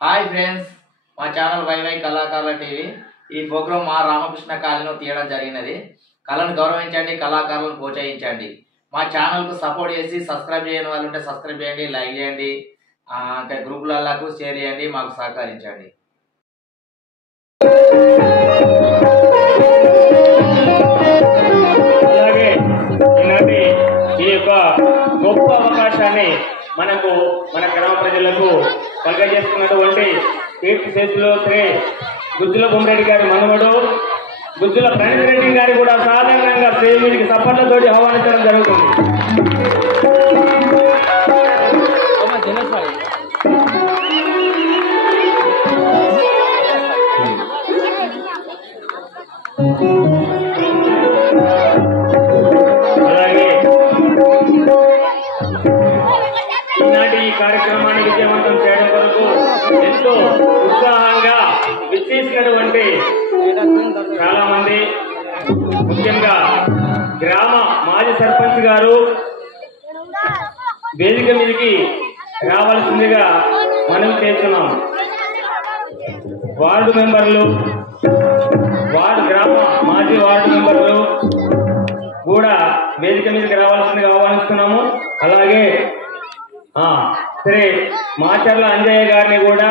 Hi friends, మా channel YY కళాకారుల TV. ఈ ప్రోగ్రాం మా రామకృష్ణ కాలనీలో తీయడం జరిగినది. కళను గౌరవించండి, కళాకారులను ప్రోత్సహించండి. మా ఛానల్కు సపోర్ట్ చేసి సబ్స్క్రైబ్ చేయని వాళ్ళు ఉంటే సబ్స్క్రైబ్ చేయండి, లైక్ చేయండి, ఇంకా గ్రూపులకు షేర్ చేయండి, మాకు సహకరించండి. అలాగే ఈనాటి ఈ యొక్క గొప్ప అవకాశాన్ని మన గ్రామ ప్రజలకు కలుగజేస్తున్నటువంటి కీర్తిశేషులు శ్రీ గుజ్జుల బొమ్మిరెడ్డి గారి మనవడు గుజ్జుల ప్రణీత్ రెడ్డి గారి కూడా సాధారణంగా స్టేజీకి సపోర్ట్లతోటి ఆహ్వానించడం జరుగుతుంది. అలాగే ఈనాటి ఈ కార్యక్రమాన్ని విజయవంతం చేయడం కొరకు ఎంతో ఉత్సాహంగా విచ్చేసినటువంటి చాలా మంది, ముఖ్యంగా గ్రామ మాజీ సర్పంచ్ గారు వేదిక మీదకి రావాల్సిందిగా మనం చేస్తున్నాం. వార్డు మెంబర్లు, గ్రామ మాజీ వార్డు మెంబర్లు కూడా వేదిక మీదకి రావాల్సిందిగా ఆహ్వానిస్తున్నాము. అలాగే శ్రీ మాచర్ల అంజయ్య గారిని కూడా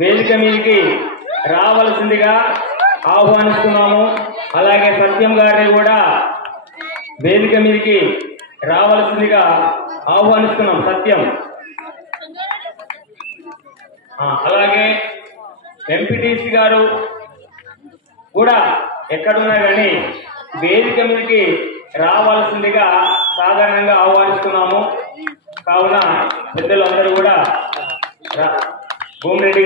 వేదిక మీదకి రావాల్సిందిగా ఆహ్వానిస్తున్నాము. అలాగే సత్యం గారిని కూడా వేదిక మీదకి రావాల్సిందిగా ఆహ్వానిస్తున్నాం. సత్యం, అలాగే ఎంపీటీసీ గారు కూడా ఎక్కడున్నా కానీ వేదిక మీదకి రావాల్సిందిగా సాధారణంగా ఆహ్వానిస్తున్నాము. కావున పెద్దలందరూ కూడా భూమిరెడ్డి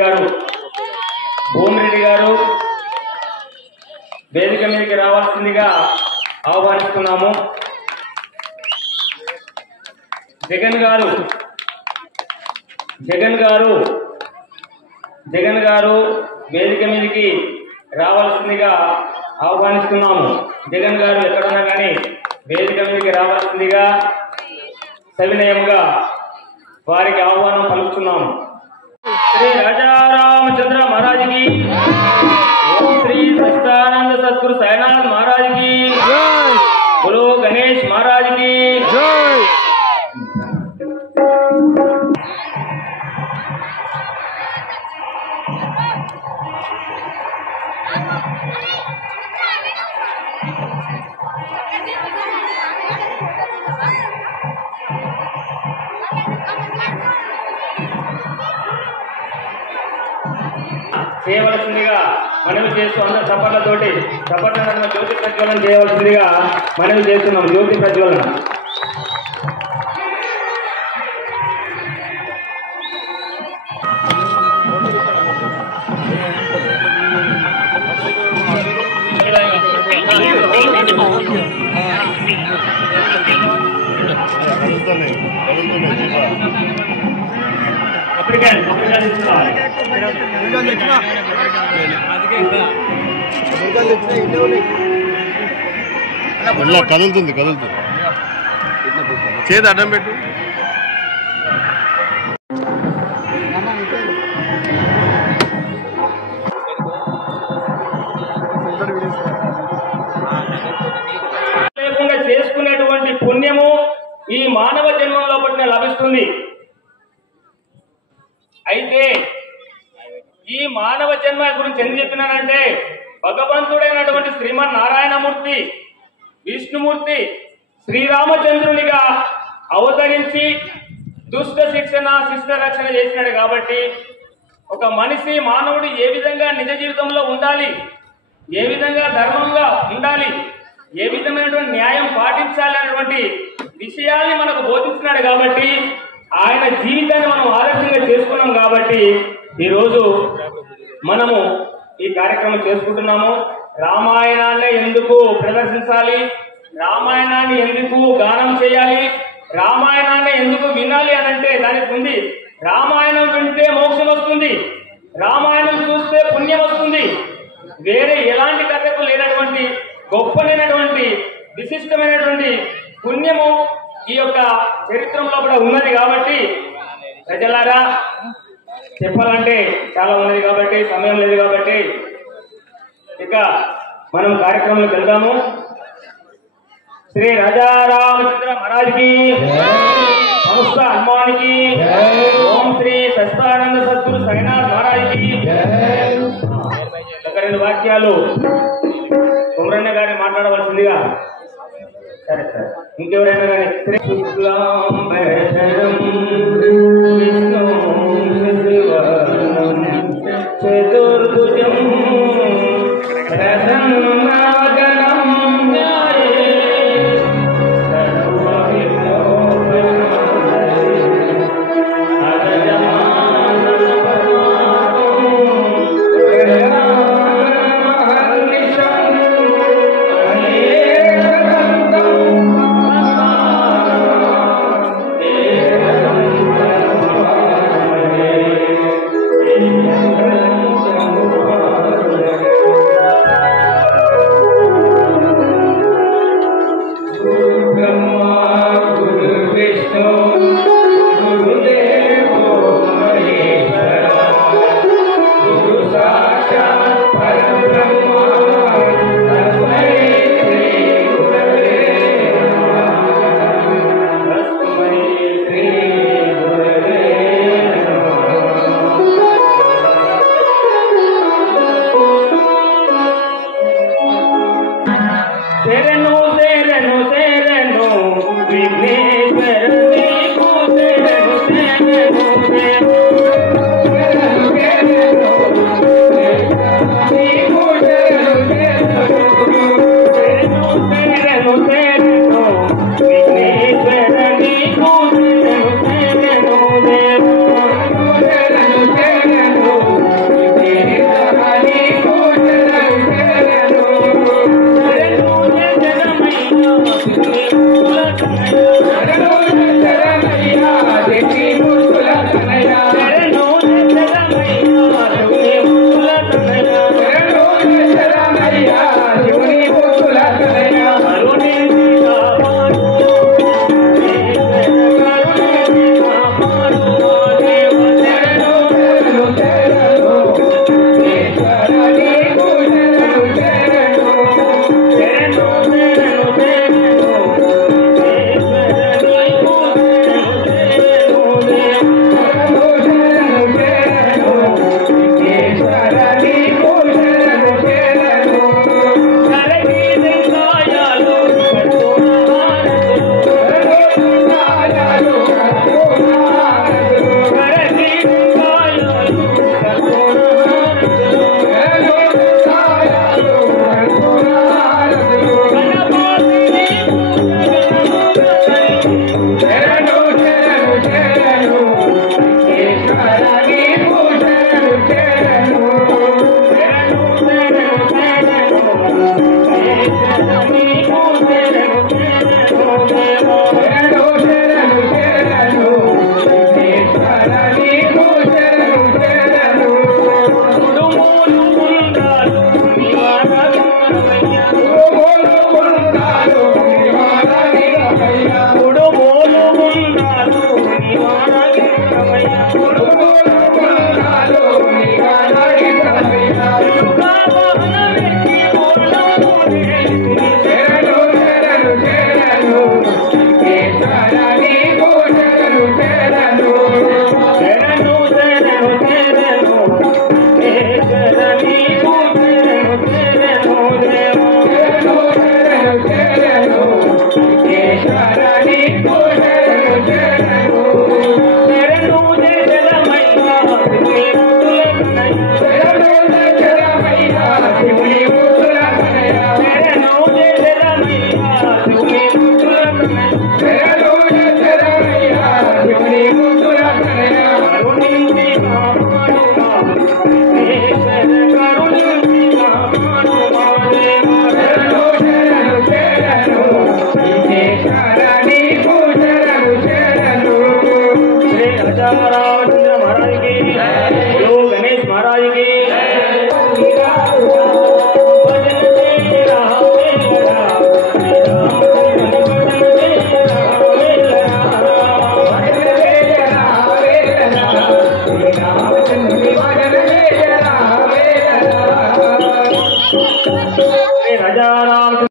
గారు వేదిక మీదకి రావాల్సిందిగా ఆహ్వానిస్తున్నాము. జగన్ గారు వేదిక మీదకి రావాల్సిందిగా ఆహ్వానిస్తున్నాము. జగన్ గారు ఎక్కడున్నా కానీ వేదిక మీదకి రావాల్సిందిగా సవినయంగా వారికి ఆహ్వానం పలుకుతున్నాము. శ్రీ రాజారామచంద్ర మహారాజ్కి, శ్రీ సత్యానంద సద్గురు సాయినాథ్ మహారాజ్కి, గురు గణేష్ మహారాజ్కి. చేయవలసిందిగా మనవి చేస్తూ అందరు సపర్లతోటి జ్యోతి ప్రజ్వలన చేయవలసిందిగా మనవి చేస్తున్నాం. జ్యోతి ప్రజ్వలన. కదులుతుంది చేతి అడ్డం పెట్టు. లేకుండా చేసుకునేటువంటి పుణ్యము ఈ మానవ జన్మంలో పట్ల లభిస్తుంది. అయితే ఈ మానవ జన్మ గురించి ఎందుకు చెప్పినానంటే, భగవంతుడైనటువంటి శ్రీమన్నారాయణమూర్తి, విష్ణుమూర్తి శ్రీరామచంద్రునిగా అవతరించి దుష్ట శిక్షణ శిష్ట రక్షణ చేసినాడు. కాబట్టి ఒక మనిషి మానవుడు ఏ విధంగా నిజ జీవితంలో ఉండాలి, ఏ విధంగా ధర్మంగా ఉండాలి, ఏ విధమైనటువంటి న్యాయం పాటించాలి అనేటువంటి విషయాల్ని మనకు బోధించినాడు. కాబట్టి ఆయన జీవితాన్ని మనం ఆదర్శంగా చేసుకున్నాం. కాబట్టి ఈరోజు మనము ఈ కార్యక్రమం చేసుకుంటున్నాము. రామాయణాన్ని ఎందుకు ప్రదర్శించాలి, రామాయణాన్ని ఎందుకు గానం చేయాలి, రామాయణాన్ని ఎందుకు వినాలి అనంటే దానికి ఉంది. రామాయణం వింటే మోక్షం వస్తుంది, రామాయణం చూస్తే పుణ్యం వస్తుంది. వేరే ఎలాంటి కథకు లేనటువంటి గొప్పనైనటువంటి విశిష్టమైనటువంటి పుణ్యము ఈ యొక్క చరిత్రలో కూడా ఉన్నది. కాబట్టి ప్రజలారా చెప్పాలంటే చాలా ఉన్నది కాబట్టి సమయం లేదు కాబట్టి ఇక మనం కార్యక్రమంలోకి వెళ్దాము. శ్రీ రాజా రామచంద్ర మహారాజ్ కి, సంస్థ హనుమాన్ కి, ఓం శ్రీ సస్తానంద సద్గురు సాయినాథ్ మహారాజ్ కి. ఒక 2 వాక్యాలు కుమరన్న గారిని మాట్లాడవలసిందిగా. సరే సరే, ఇంకెవరైనా కానీ. శ్రీ శుక్లాం భరధరం విష్ణు చతుర్భుజం ప్రసన్నాగనం న్యాయే అరుణి చెప్తాను.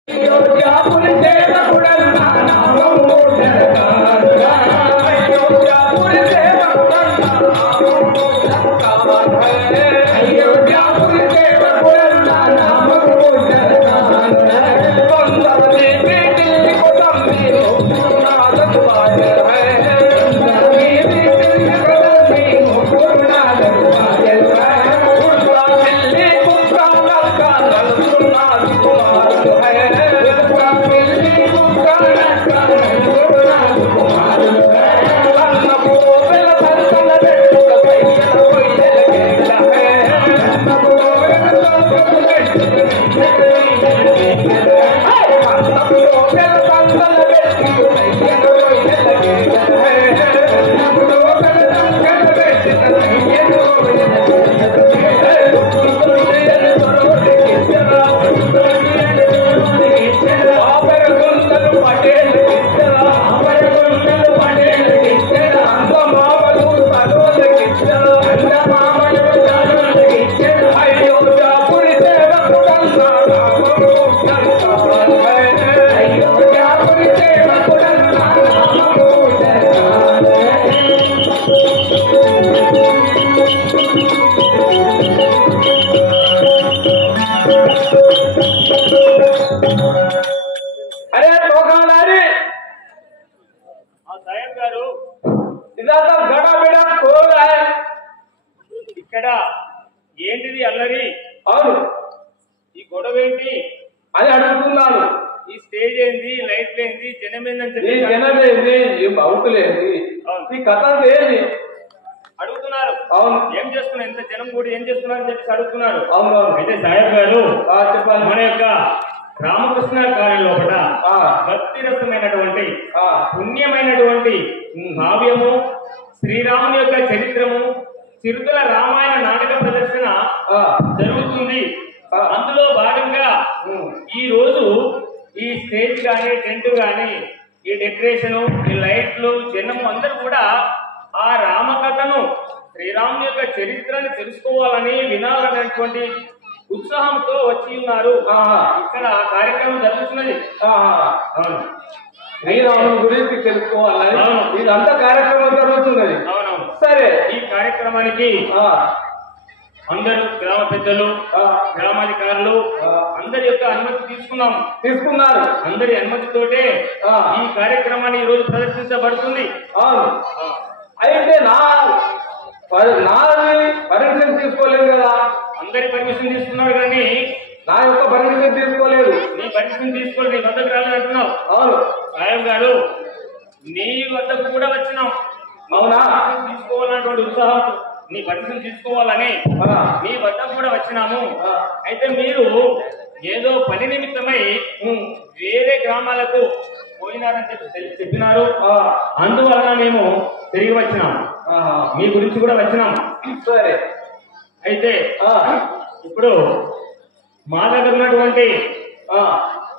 ఇక్కడ ఏంటిది అల్లరి? అవును, ఈ గొడవ ఏంటి అని అడుగుతున్నాను. ఈ స్టేజ్ ఏంది, లైట్లు ఏంది, జనం ఏందని చెప్పి జనమేంది, ఏం అవుతులేంది, ఈ కథ ఏంది అడుగుతున్నారు. అవును, ఏం చేస్తున్నారు, ఎంత జనం కూడా ఏం చేస్తున్నారు అని చెప్పి అడుగుతున్నారు. అవును, అయితే సాహెబ్ గారు చెప్పాలి. మన యొక్క రామకృష్ణ కాలనీ లోపల భక్తిరసమైనటువంటి పుణ్యమైనటువంటి కావ్యము, శ్రీరాముని యొక్క చరిత్రము, చిరుతల రామాయణ నాటక ప్రదర్శన జరుగుతుంది. అందులో భాగంగా ఈ రోజు ఈ స్టేజ్ గాని, టెంట్ గాని, ఈ డెకరేషన్, ఈ లైట్లు, జనము అందరూ కూడా ఆ రామకథను, శ్రీరాముని యొక్క చరిత్రని తెలుసుకోవాలని, వినాలనేటువంటి ఉత్సాహంతో వచ్చి ఉన్నారు. ఇక్కడ కార్యక్రమం జరుగుతున్నది. శ్రీరాముని గురించి తెలుసుకోవాలని ఇదంతా కార్యక్రమం జరుగుతున్నది. అవునవును, సరే. ఈ కార్యక్రమానికి అందరూ గ్రామ పెద్దలు, గ్రామాధికారులు అందరి యొక్క అనుమతి తీసుకున్నారు. అందరి అనుమతితోటే ఈ కార్యక్రమాన్ని ఈ రోజు ప్రదర్శించబడుతుంది. అయితే నాది పర్మిషన్ తీసుకోలేదు కదా. అందరి పర్మిషన్ తీసుకున్నాడు కానీ నా యొక్క పర్మిషన్ తీసుకోలేదు. నీ పర్మిషన్ తీసుకోలేదు, నీ వద్దకు రాలేదు అంటున్నావు. అవును సాయం గారు, నీ వద్దకు కూడా వచ్చినాం. అవునా, తీసుకోవాలన్నటువంటి ఉత్సాహం, నీ పర్మిషన్ తీసుకోవాలని నీ వద్దకు కూడా వచ్చినాము. అయితే మీరు ఏదో పని నిమిత్తమై వేరే గ్రామాలకు పోయినారని చెప్పినారు. అందువలన మేము తిరిగి వచ్చినాము. మీ గురించి కూడా వచ్చినాము. సరే, అయితే ఇప్పుడు మా దగ్గర ఉన్నటువంటి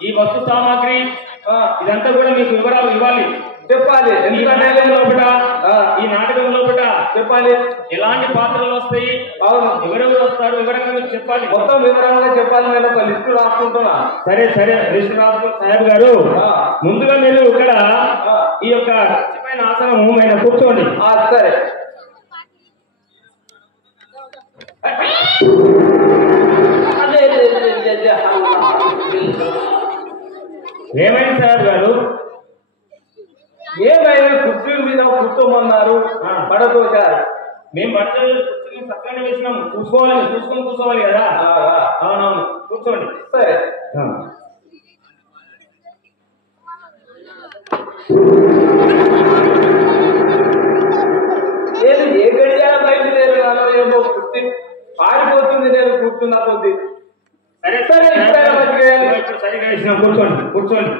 ఈ వస్తు సామాగ్రి ఇదంతా కూడా మీకు వివరాలు ఇవ్వాలి, చెప్పాలి. ఎందుకంటే ఈ నాటకం లోపల చెప్పాలి ఎలాంటి పాత్రలు వస్తాయి, ఎవరెవరు వస్తారు, వివరంగా మీరు చెప్పాలి. మొత్తం వివరంగా చెప్పాలి. నేను ఒక లిస్టు రాసుకుంటున్నా. సరే సరే, లిస్టు రాసుకుంటా. సాహెబ్ గారు, ముందుగా మీరు ఇక్కడ ఈ యొక్క పైన ఆసనం ఆయన కూర్చోండి. సరే. ఏమైంది సాహెబ్ గారు? ఏమైనా కుర్చీ మీద కూర్చోమన్నారు, పడతోచారు. మేము పడత కుర్చీని చక్కగా వేసినాము. చూసుకొని కూర్చోవాలి కదా. అవునవును, కూర్చోండి. సరే. నేను ఏ గడియాల బయలుదేరాలో ఏమో కుర్చీ పారిపోతుంది. నేను కూర్చున్నా కొద్ది. సరే సరే, ఇప్పుడు సరిగా వేసినాం. కూర్చోండి.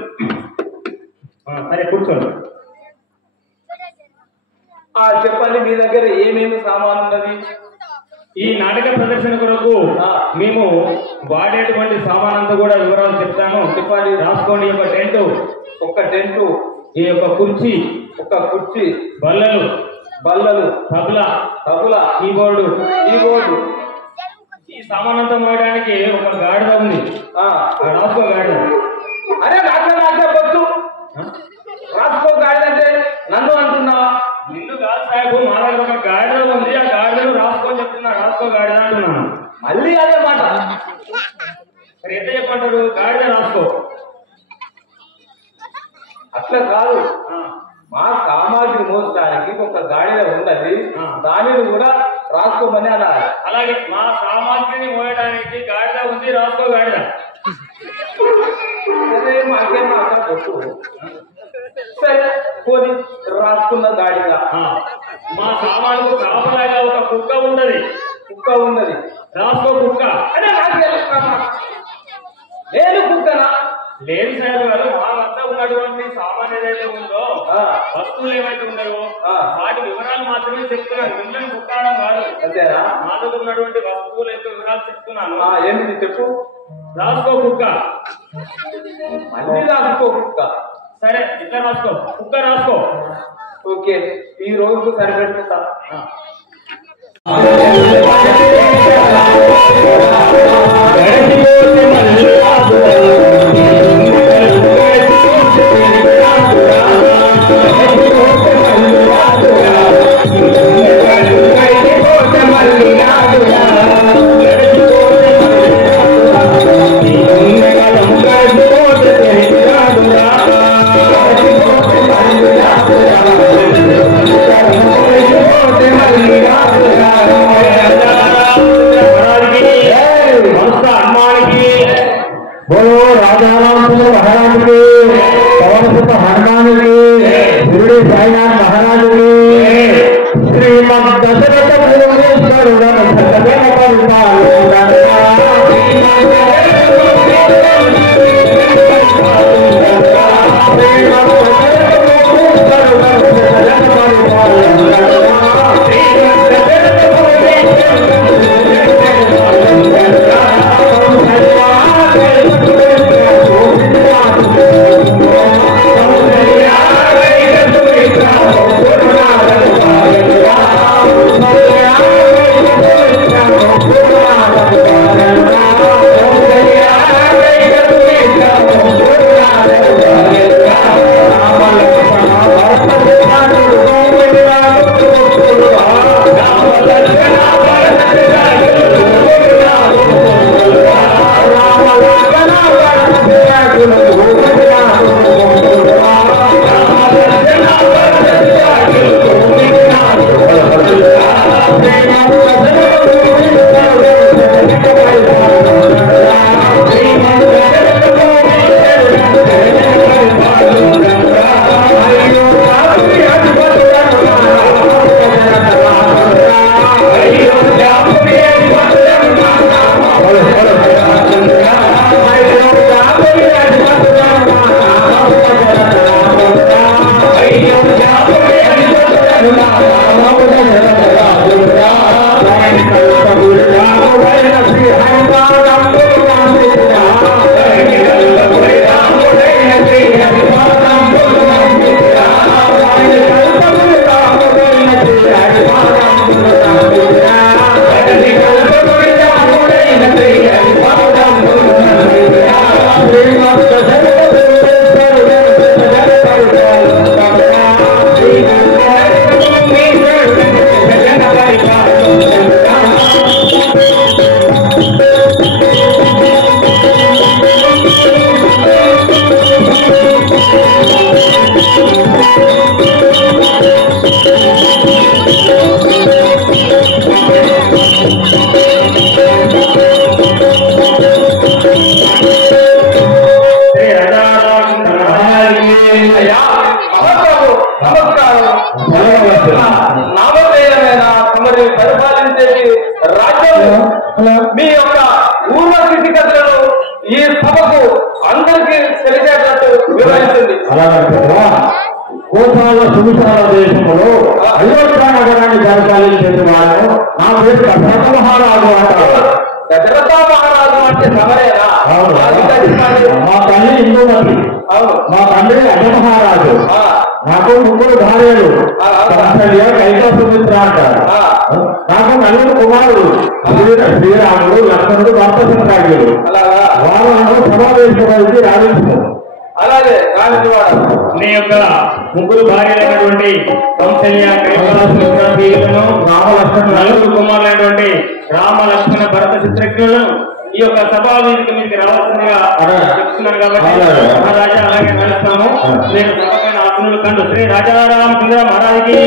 సరే కూర్చోండి. చెప్పండి, మీ దగ్గర ఏమేమి సామాన్ ఉన్నది? ఈ నాటక ప్రదర్శన కొరకు మేము వాడేటువంటి సామాన్ అంతా కూడా వివరాలు చెప్తాను. చెప్పండి, రాసుకోండి. ఒక టెంటు, ఈ యొక్క కుర్చీ, బల్లలు, తబలా, కీబోర్డు. ఈ సామాన్ అంతా మోయడానికి ఒక గాడిద ఉంది. రాసుకో గాడిద. అట్లా కాదు, మా సామాగ్రి మోసడానికి ఒక గాడిద ఉన్నది, దానిని కూడా రాసుకోమని అన్నారు. అలాగే మా సామాగ్రిని మోయడానికి గాడిద ఉంది, రాసుకో గాడిద. అదే మాకేం మాత్రం చెప్పు. సరే పోనీ రాసుకున్న గాడిద. మా సామాన్లకు కాపలాగా ఒక కుక్క ఉన్నది, రాసుకో కుక్క. అదే నాకు తెలుస్తామా, నేను కుక్కనా? లేదు సార్ గారు, మా వద్ద ఉన్నటువంటి సామాన్ ఏదైతే ఉందో, వస్తువులు ఏవైతే ఉన్నాయో వాటి వివరాలు మాత్రమే చెప్తున్నాను, మిమ్మల్ని కుక్కడం కాదు. అంతేనా? మా దగ్గర ఉన్నటువంటి వస్తువుల యొక్క వివరాలు చెప్తున్నాను. ఏంటి చెప్పు. రాసుకో కుక్క. మళ్ళీ రాసుకో కుక్క. సరే ఇట్లా రాసుకో, కుక్క రాసుకో. ఓకే, ఈ రోజుకు సరిపెట్టుకుంటా. నామధేయమైన తమని పరిపాలించేది రాజ్యం మీ యొక్క ఊర్వ స్థితిగతులను ఈ సభకు అందరికీ తెలిసేటట్టు వివరించింది. కోసాల సువిశాల దేశంలో అయోధ్య నగరాన్ని పరిపాలించేది వారు నా పేరు దశరథ మహారాజు అంటారు. దశరథ మహారాజు అంటే సమరేనా? మా తల్లి ఇందుమతి, మా తండ్రి అజమహారాజు. నాకు ముగ్గురు భార్యలు, కైక సుమిత్ర అంటారు. నాకు నలుగురు కుమారుడు, శ్రీరాముడు, లక్ష్మణుడు, భర్తసింహరాజులు. వారు నన్ను సమావేశపరిచి రావించారు. అలాగే రాజువాడు నీ యొక్క ముగ్గురు భార్యలైనటువంటి కౌసల్య, కైలాసను, రామలక్ష్మణ, నలుగురు కుమారులైనటువంటి రామ, లక్ష్మణ, భరత, శత్రుఘ్నులను ఈ యొక్క సభా వేదిక మీదకి రావాల్సిందిగా చెప్తున్నారు. కాబట్టి మహారాజా అలాగే నడుస్తాము. నేను కండు శ్రీ రాజారామచంద్ర మహారాజుకి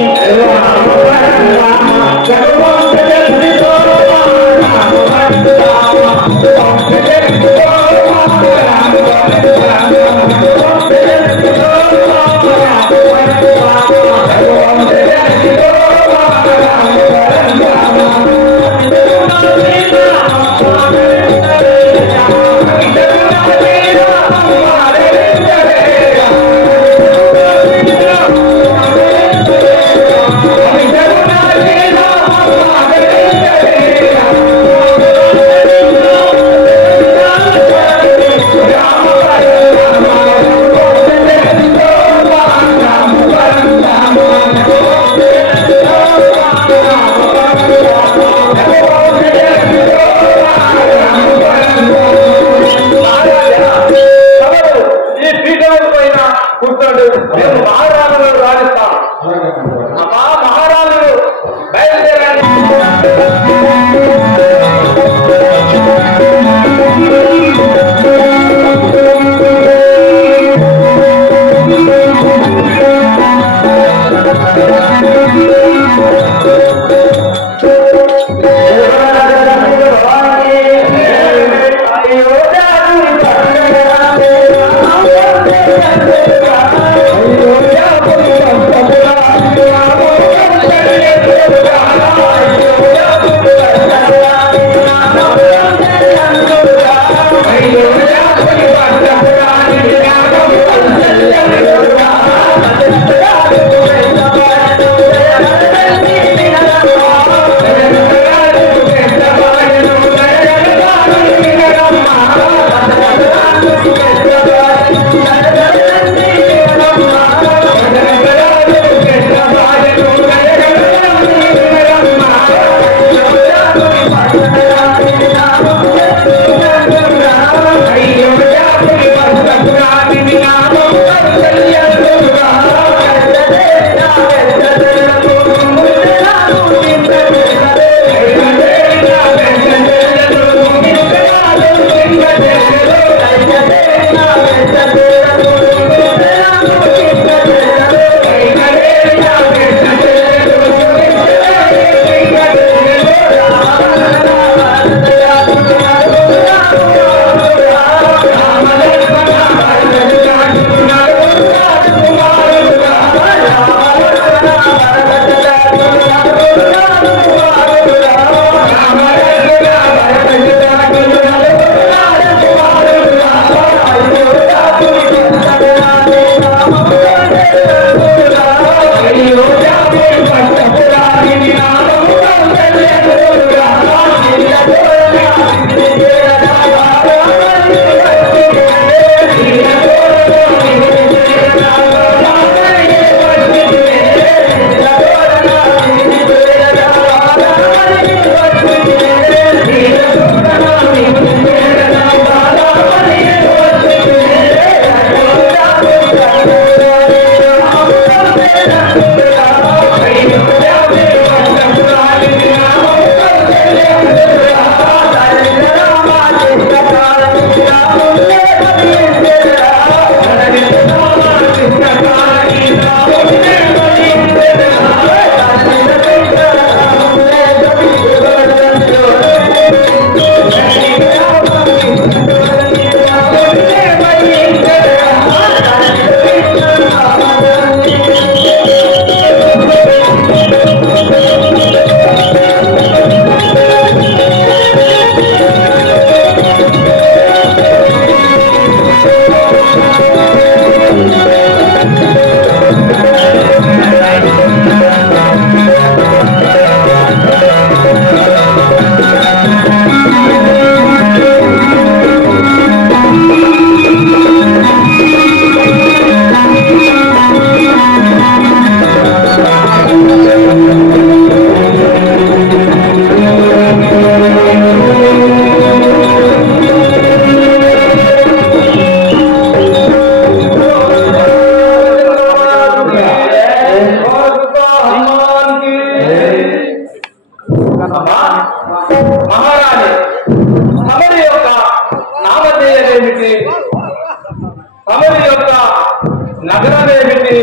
నగరం ఏమిటి,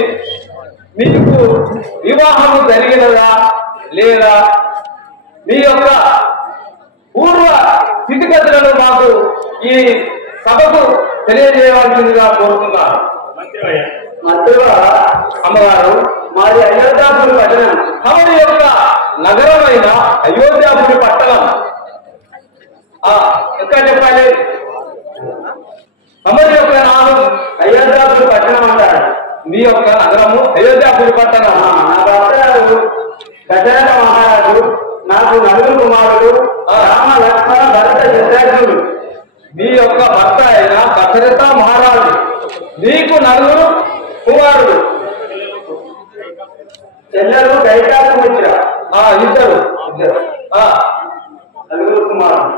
వివాహము జరిగినదా లేదా మీ యొక్క పూర్వ స్థితిగతులను మాకు ఈ సభకు తెలియజేయవలసిందిగా కోరుతున్నాను. మధ్యలో అమ్మగారు మాది అయోధ్యాపురి పట్టణం. తమరి యొక్క నగరమైన అయోధ్యాపురి పట్టణం ఇంకా చెప్పాలి. తమరి యొక్క నామం అయోధ్యాపురి పట్టణం అంటారు. మీ యొక్క నగరము అయోధ్యాపురి పట్టణం. నా భర్త దశరథ మహారాజు, నాకు నలుగురు కుమారులు రామ లక్ష్మణ భరత శత్రుఘ్నులు. మీ యొక్క భర్త అయిన దశరథ మహారాజు, మీకు నలుగురు కుమారుడు, చెల్లెలు కైకాసుమిత్ర, ఇద్దరు నలుగురు కుమారుడు.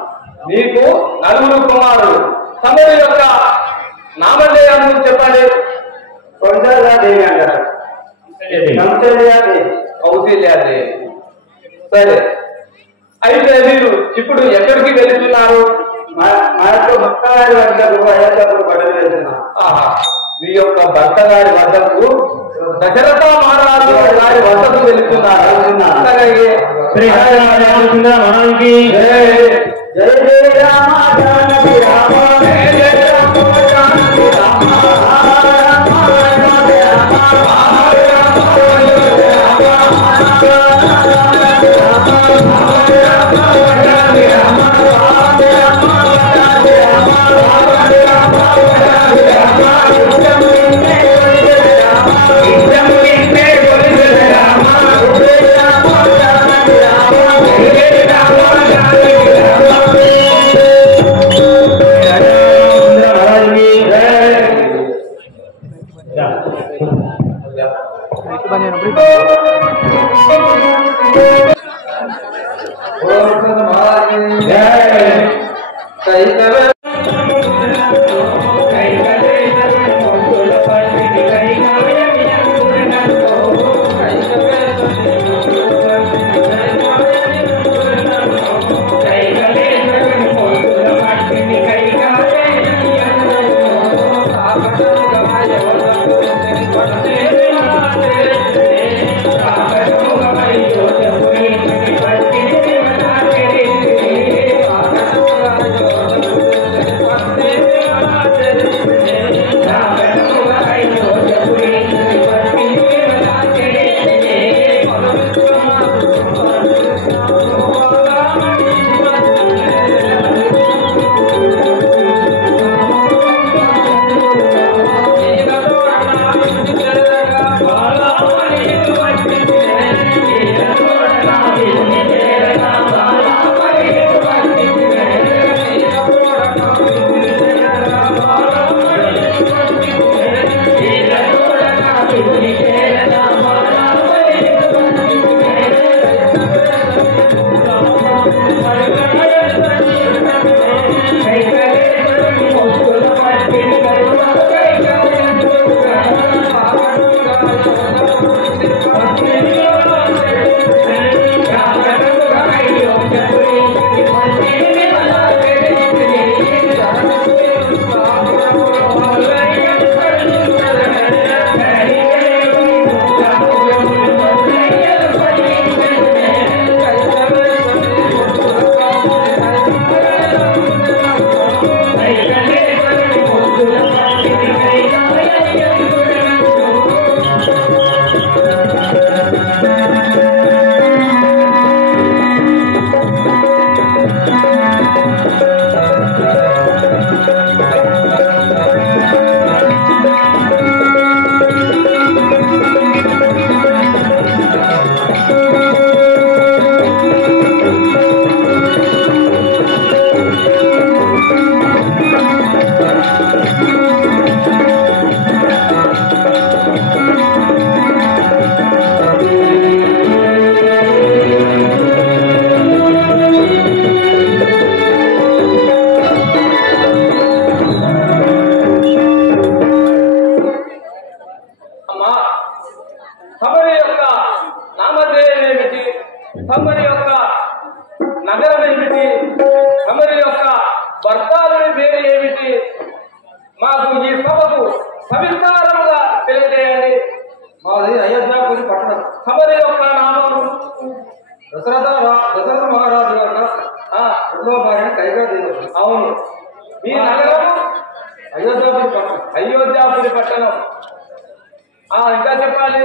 మీకు నలుగురు కుమారుడు. తమరి యొక్క నామధేయం చెప్పండి. కౌశల్యాదేవి అంటారు. కౌశల్యాదేవి. సరే, అయితే మీరు ఇప్పుడు ఎక్కడికి వెళ్తున్నారు? మా యొక్క భర్త గారి వద్దకు అయోధ్యాపురి పట్టణం వెళ్తున్నాం. మీ యొక్క భర్త గారి వద్దకు దశరథ మహారాజు గారి వద్దకు వెళ్తున్నారు. జయ జయ రామ జానకి రామ, జయ జయ రామ జానకి రామ, తమరి యొక్క నగరం ఏమిటి, తమరి యొక్క భర్తాలని పేరు ఏమిటి, మాకు ఈ సభకు సవిస్తారముగా తెలియజేయండి. మాది అయోధ్యాపురి పట్టణం. సమరి యొక్క నామం దశరథ మహారాజు యొక్క రెండవ భార్య కైకేయి. అవును. ఈ నగరం అయోధ్యాపురి పట్టణం. ఇంకా చెప్పాలి.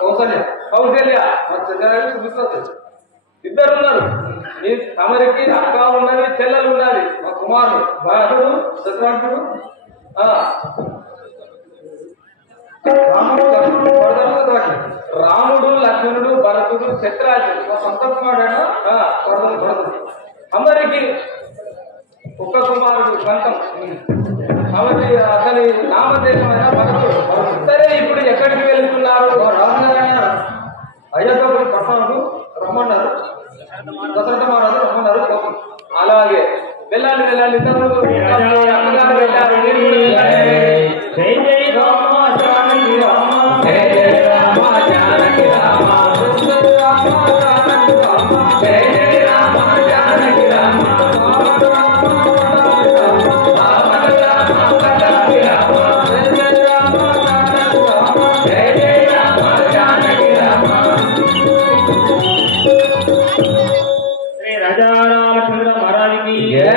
కౌశల్య ఇద్దరున్నారు. మీ తమరికి అక్క ఉన్నది, చెల్లెలు ఉన్నది, మా కుమారుడు భరతుడు, శత్రుఘ్నుడు, రాముడు, లక్ష్మణుడు, భరతుడు, శత్రుఘ్నుడు. మా సొంత కుమారుడు భరతుడు. అందరికి ఒక్క కుమారుడు సొంతం. కాబట్టి అతని నామదేశమైన భరతుడు. సరే, ఇప్పుడు ఎక్కడికి వెళ్తున్నారు? రాజనారాయణ అయోధ్యపురి పట్టణంకు రమ్మన్నారు. దశరథ మహారాజు రమ్మన్నారు. అలాగే వెళ్ళాలి. ఇద్దరు వెళ్ళారు. జై జై రామ జానకి రామ, జై జై రామ జానకి రామ, జై జై రామ జానకి రామ, శ్రీ రాజా రామచంద్ర మహారాజుకి జై.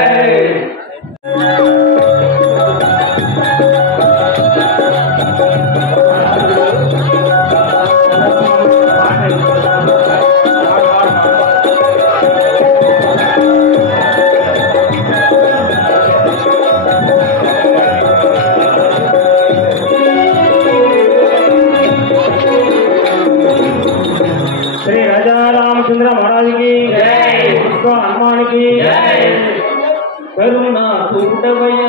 రామచంద్ర మహారాజుకి హనుమానికి కరుణ చూడవయ్య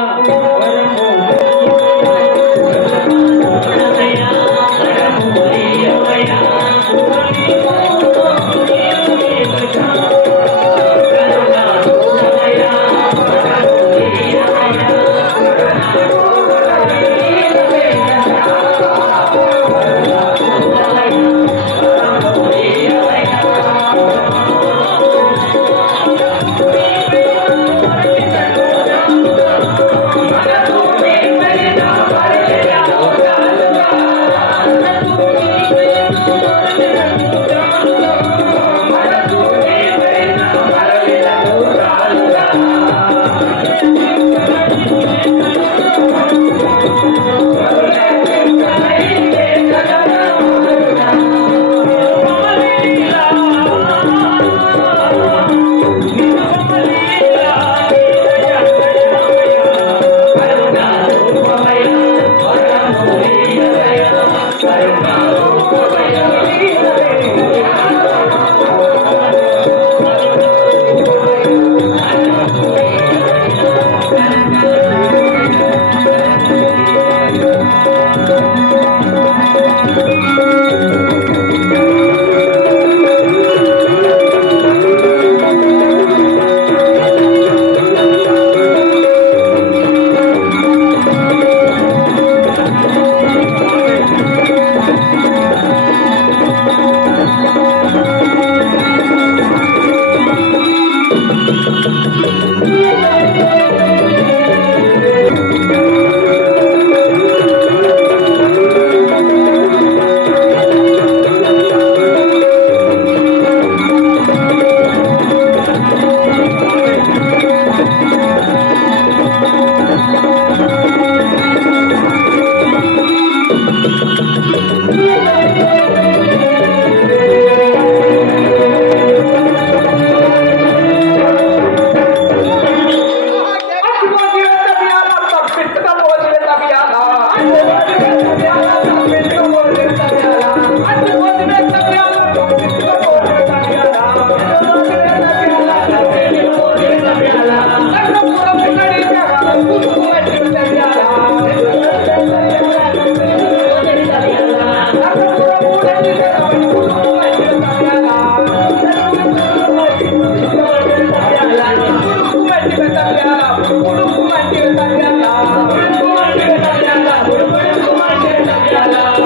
Thank you.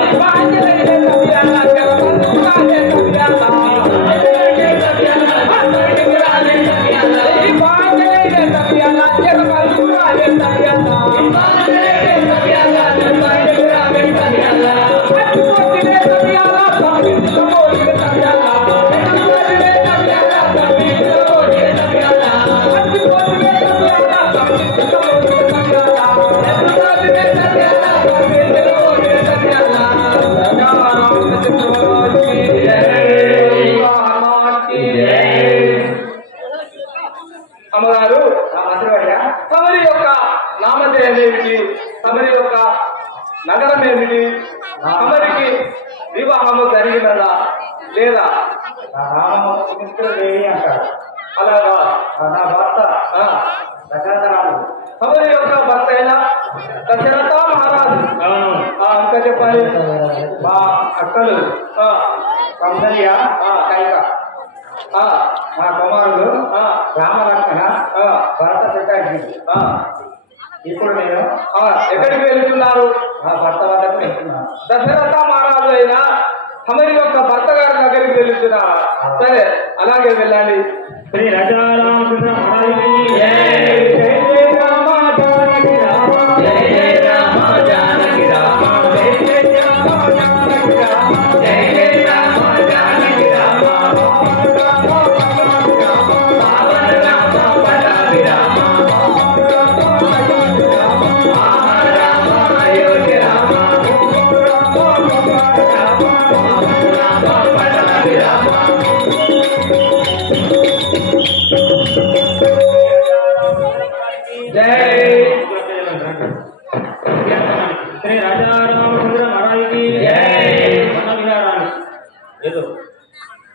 తమరి యొక్క నగరం ఏమిటి? తమరికి వివాహము జరిగినదా లేదా? రామమిత్రుడేవి అంటారు. అలాగా నా భర్త దశరథరాజు. తమరి యొక్క భర్త అయిన దశరథ మహారాజు. అవును. ఇంకా చెప్పాలి. మా అక్కలు కౌసల్య, కైక, మా కుమారుడు రామలక్ష్మణ, భరత శత్రుఘ్నుడు. ఇప్పుడు నేను ఎక్కడికి వెళ్తున్నారు? మా భర్త వద్దకు వెళ్తున్నాను. దశరథ మహారాజు అయినా తమరి యొక్క భర్త గారి దగ్గరికి వెళ్తున్నా. సరే, అలాగే వెళ్ళండి. శ్రీ రాజారామకృష్ణ మహారాజుకి శ్రీ రాజారామచంద్ర మహారాజుకి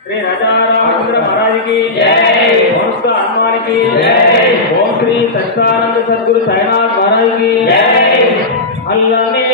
శ్రీ రాజారామచంద్ర మహారాజుకి వంశ హనుమానికి ఓం శ్రీ సత్యానంద సద్గురు సాయినాథ్ మహారాజుకి అల్లనే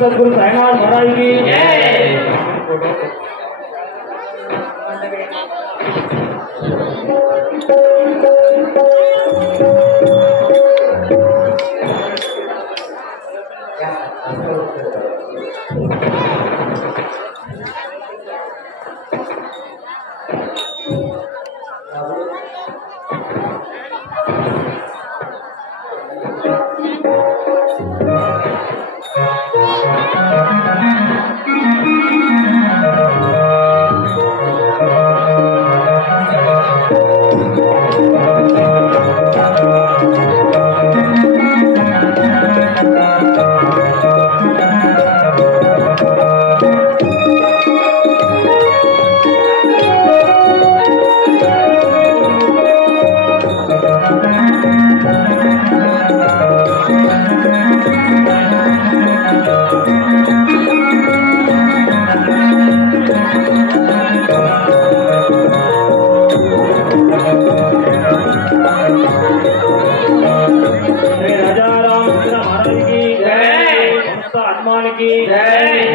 सद्गुरु साईनाथ महाराज की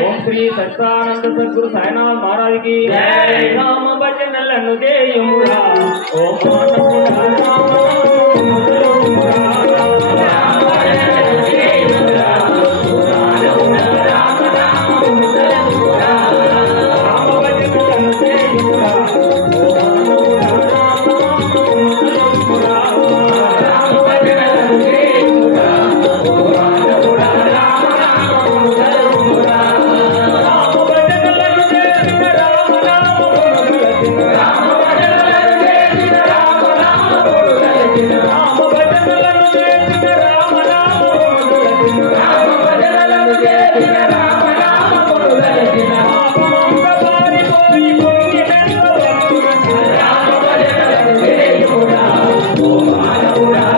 ओम श्री सच्चिदानंद सद्गुरु साईनाथ महाराज की राम भजन భజనలను దేయమురా ఓ మానవుడా